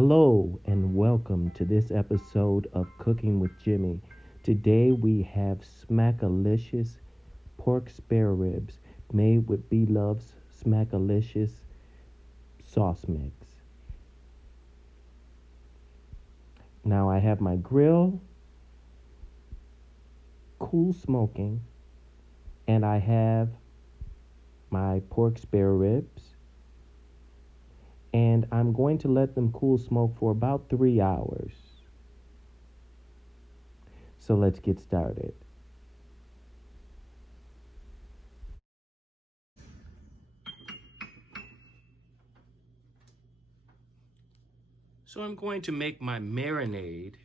Hello and welcome to this episode of Cooking with Jimmy. Today we have Smakkalicious pork spare ribs made with Bloves Smakkalicious sauce mix. Now I have my grill cool smoking and I have my pork spare ribs and I'm going to let them cool smoke for about 3 hours. So let's get started. So I'm going to make my marinade,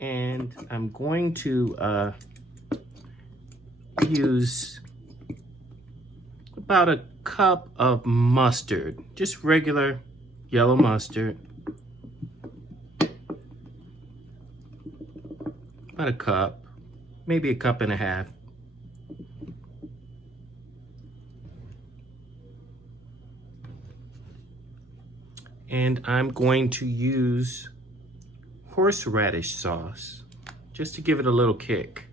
and I'm going to use about a cup of mustard, just regular yellow mustard, about a cup, maybe a cup and a half. And I'm going to use horseradish sauce just to give it a little kick.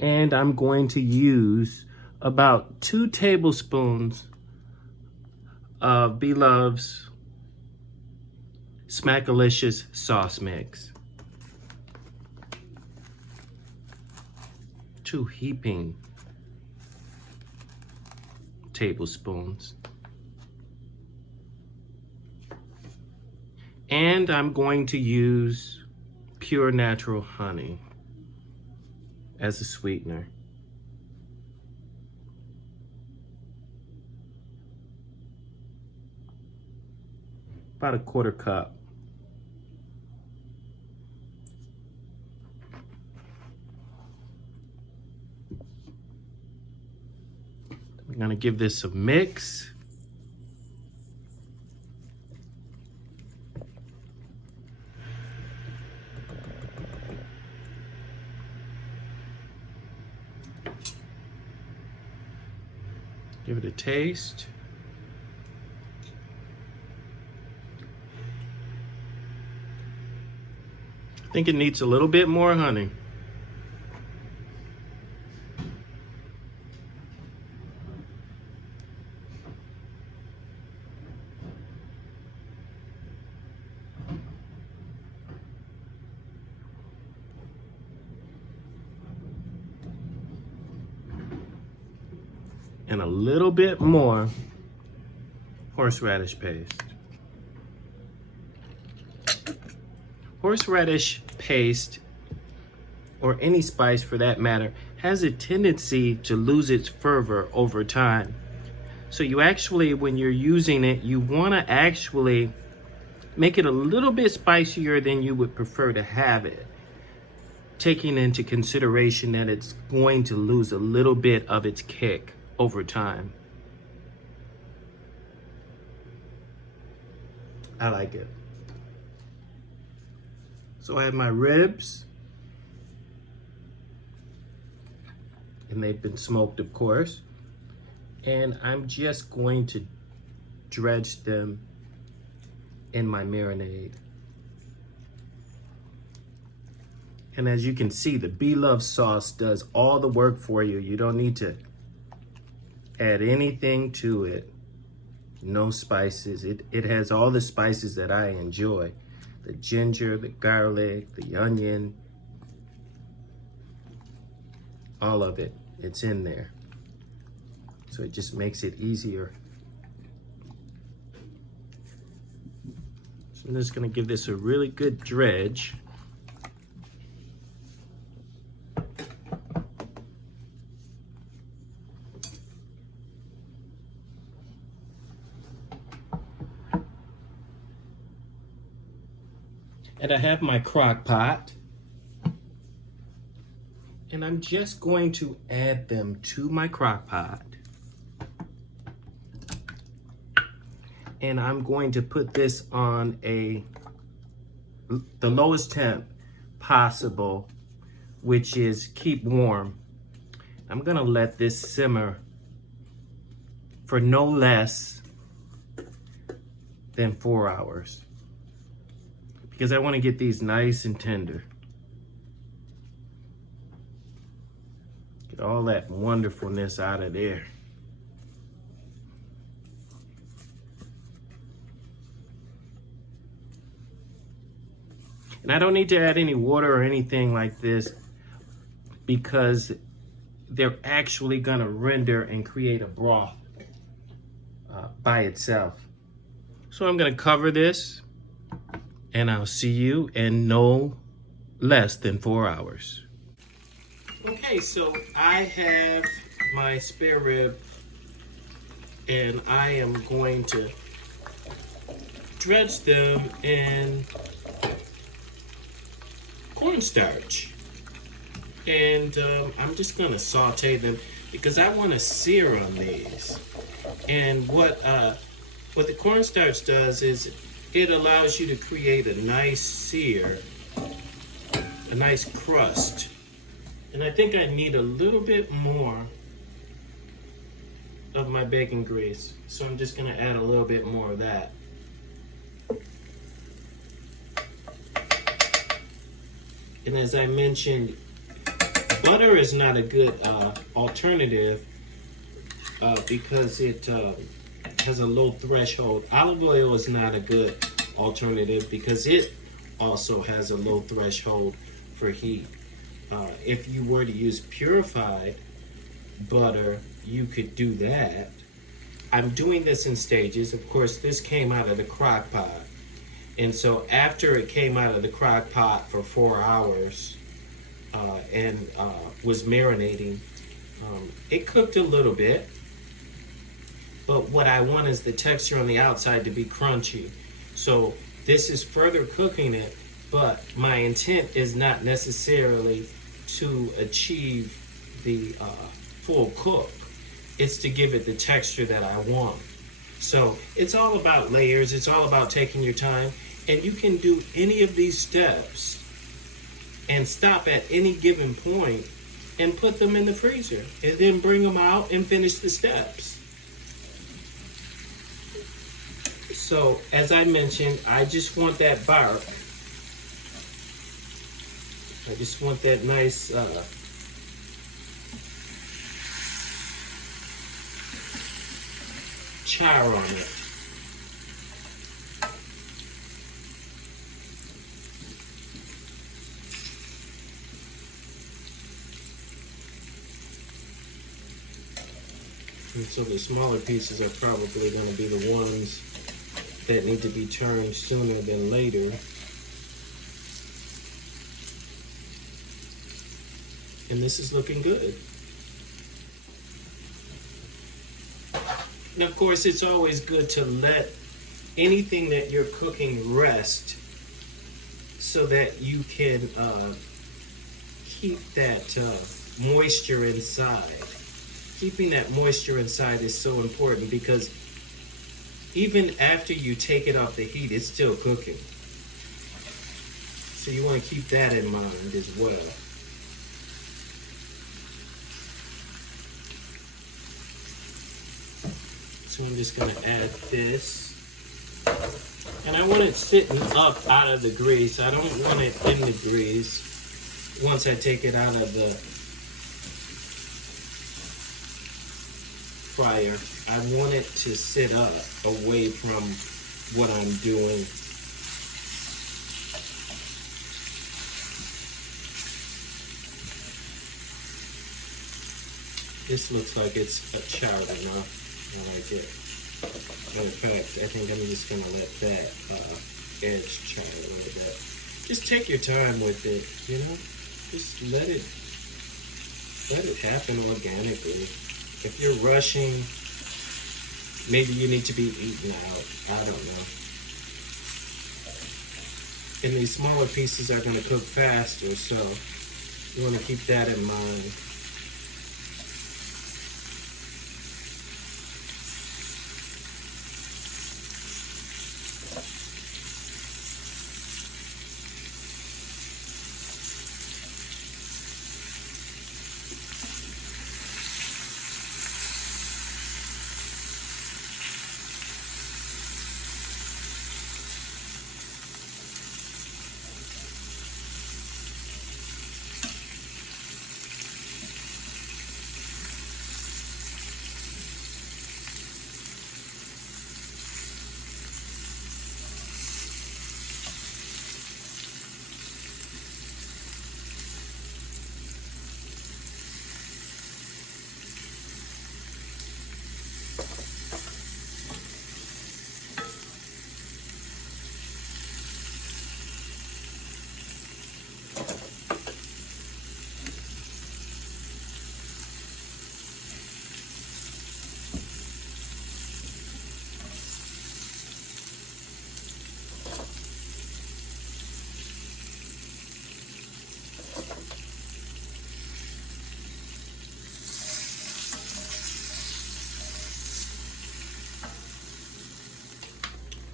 And I'm going to use about 2 tablespoons of Bloves Smakackalicious sauce mix. 2 heaping tablespoons. And I'm going to use pure natural honey as a sweetener. About a 1/4 cup. We're gonna give this a mix. Give it a taste. I think it needs a little bit more honey. And a little bit more horseradish paste. Horseradish paste, or any spice for that matter, has a tendency to lose its fervor over time. So you actually, when you're using it, you want to actually make it a little bit spicier than you would prefer to have it, taking into consideration that it's going to lose a little bit of its kick over time. I like it. So I have my ribs, and they've been smoked, of course, and I'm just going to dredge them in my marinade. And as you can see, the Bloves sauce does all the work for you. You don't need to add anything to it. No spices. It has all the spices that I enjoy. The ginger, the garlic, the onion, all of it. It's in there. So it just makes it easier. So I'm just gonna give this a really good dredge. And I have my crock pot. And I'm just going to add them to my crock pot. And I'm going to put this on the lowest temp possible, which is keep warm. I'm gonna let this simmer for no less than 4 hours. Because I want to get these nice and tender. Get all that wonderfulness out of there. And I don't need to add any water or anything like this because they're actually going to render and create a broth by itself. So I'm going to cover this and I'll see you in no less than 4 hours. Okay, so I have my spare rib and I am going to dredge them in cornstarch. And I'm just going to saute them because I want to sear on these. And what the cornstarch does is it allows you to create a nice sear, a nice crust. And I think I need a little bit more of my bacon grease. So I'm just going to add a little bit more of that. And as I mentioned, butter is not a good alternative because it has a low threshold. Olive oil is not a good alternative because it also has a low threshold for heat. If you were to use purified butter, you could do that. I'm doing this in stages. Of course, this came out of the crock pot. And so after it came out of the crock pot for 4 hours and was marinating, it cooked a little bit. But what I want is the texture on the outside to be crunchy. So this is further cooking it, but my intent is not necessarily to achieve the full cook. It's to give it the texture that I want. So it's all about layers. It's all about taking your time. And you can do any of these steps and stop at any given point and put them in the freezer and then bring them out and finish the steps. So as I mentioned, I just want that bark. I just want that nice char on it. And so the smaller pieces are probably going to be the ones that need to be turned sooner than later. And this is looking good. And of course, it's always good to let anything that you're cooking rest so that you can keep that moisture inside. Keeping that moisture inside is so important because even after you take it off the heat, it's still cooking. So you want to keep that in mind as well. So I'm just going to add this. And I want it sitting up out of the grease. I don't want it in the grease once I take it out of the fryer. I want it to sit up away from what I'm doing. This looks like it's charred enough. I like it. Matter of fact, I think I'm just gonna let that edge char a little bit. Just take your time with it, you know? Just let it happen organically. If you're rushing, maybe you need to be eaten out. I don't know. And these smaller pieces are going to cook faster, so you want to keep that in mind.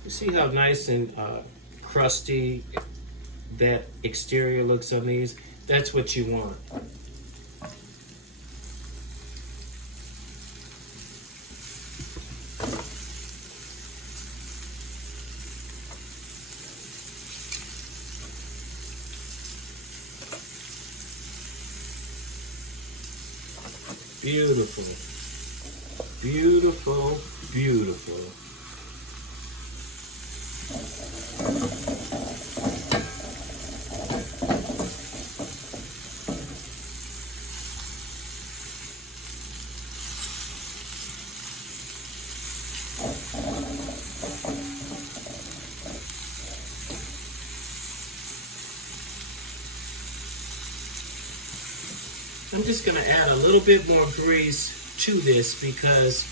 You see how nice and crusty that exterior looks on these? That's what you want. Beautiful, beautiful, beautiful. I'm just going to add a little bit more grease to this because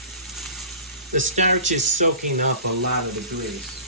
the starch is soaking up a lot of the grease.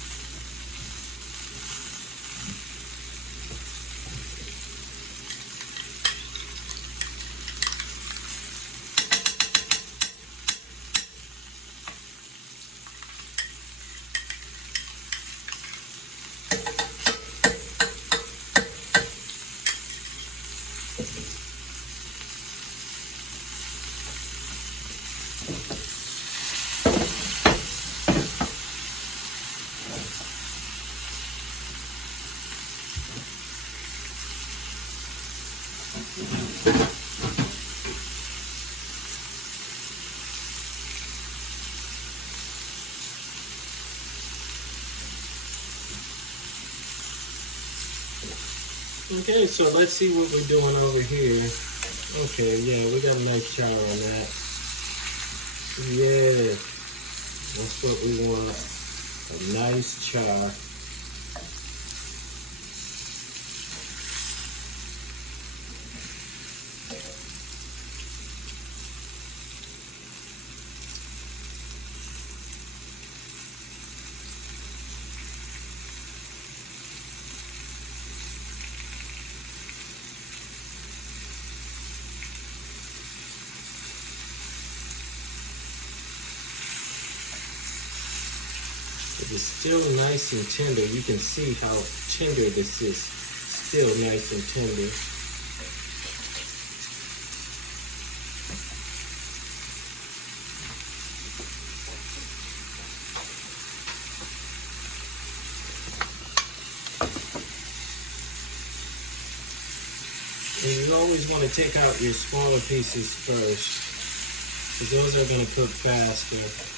Okay, so let's see what we're doing over here. Okay, yeah, we got a nice char on that. Yeah, that's what we want. A nice char. It is still nice and tender. You can see how tender this is. Still nice and tender. And you always want to take out your smaller pieces first, because those are going to cook faster.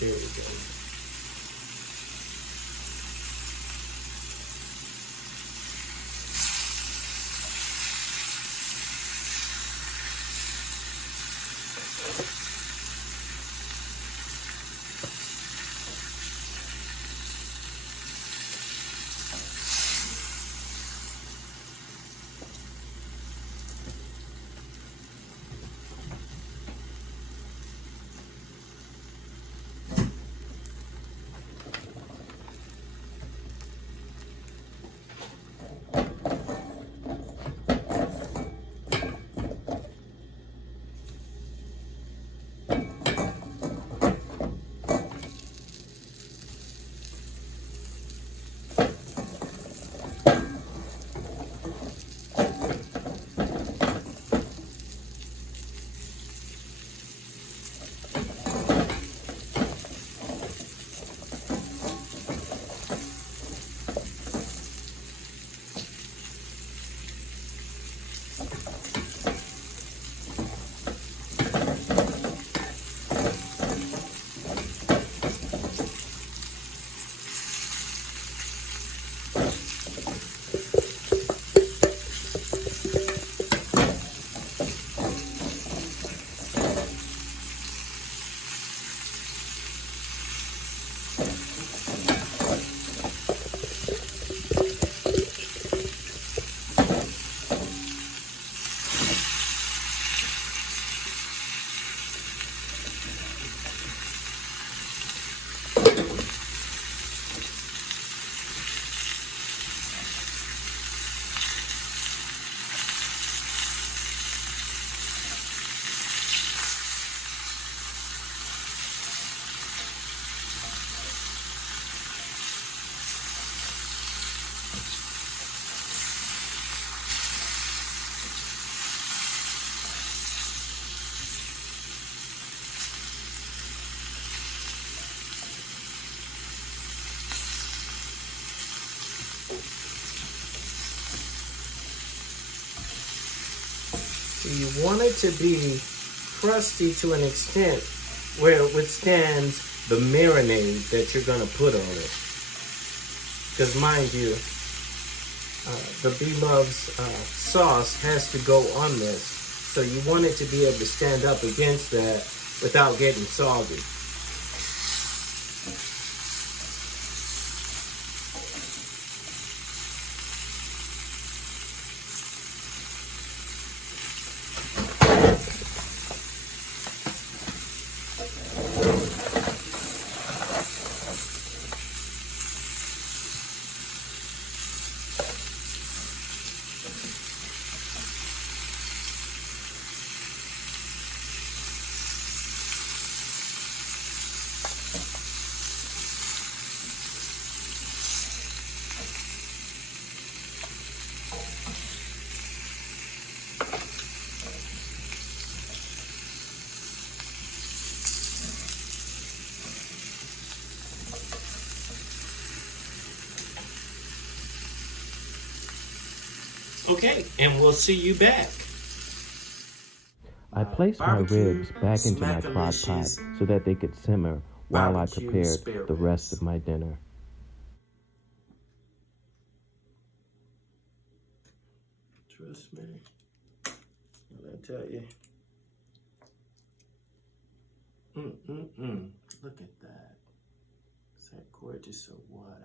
There we go. So you want it to be crusty to an extent where it withstands the marinade that you're going to put on it. Because mind you, the Bloves sauce has to go on this. So you want it to be able to stand up against that without getting soggy. Okay, and we'll see you back. I placed my ribs back into my crock pot so that they could simmer while I prepared the rest of my dinner. Trust me, what I tell you. Look at that. Is that gorgeous or what?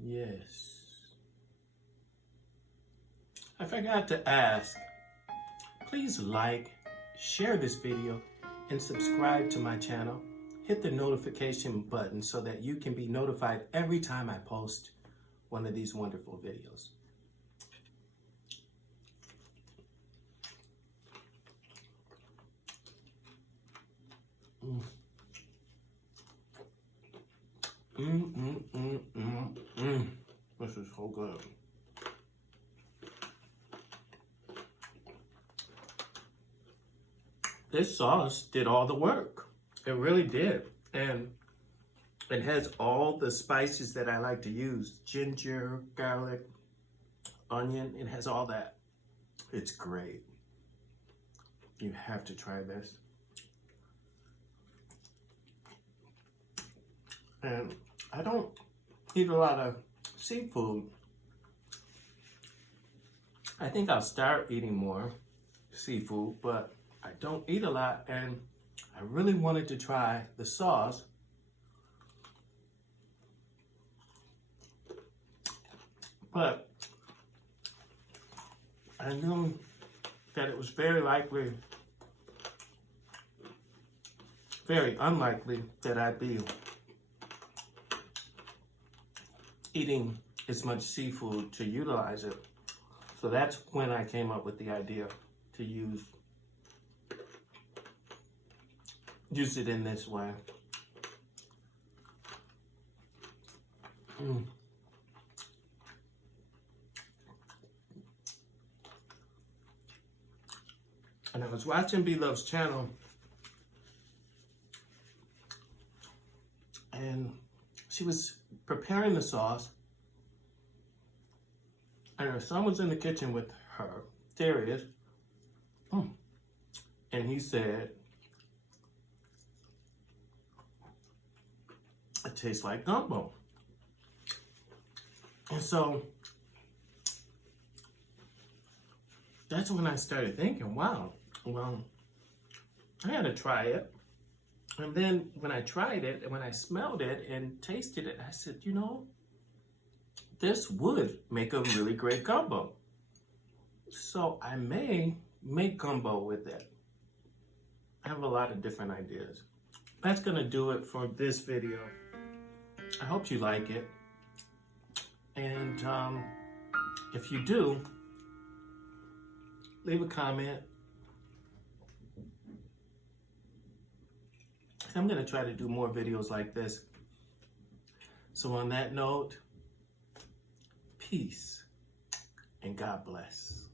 Yes. I forgot to ask, please like, share this video, and subscribe to my channel. Hit the notification button so that you can be notified every time I post one of these wonderful videos. This is so good. This sauce did all the work. It really did. And it has all the spices that I like to use. Ginger, garlic, onion. It has all that. It's great. You have to try this. And I don't eat a lot of seafood. I think I'll start eating more seafood, but I don't eat a lot, and I really wanted to try the sauce. But I knew that it was very unlikely that I'd be eating as much seafood to utilize it. So that's when I came up with the idea to use it in this way. And I was watching Bloves' channel, and she was preparing the sauce, and her son was in the kitchen with her. There he is. And he said, it tastes like gumbo. And so that's when I started thinking, wow, well, I had to try it. And then when I tried it, and when I smelled it and tasted it, I said, you know, this would make a really great gumbo. So I may make gumbo with it. I have a lot of different ideas. That's gonna do it for this video. I hope you like it. And if you do, leave a comment. I'm gonna try to do more videos like this. So on that note, peace and God bless.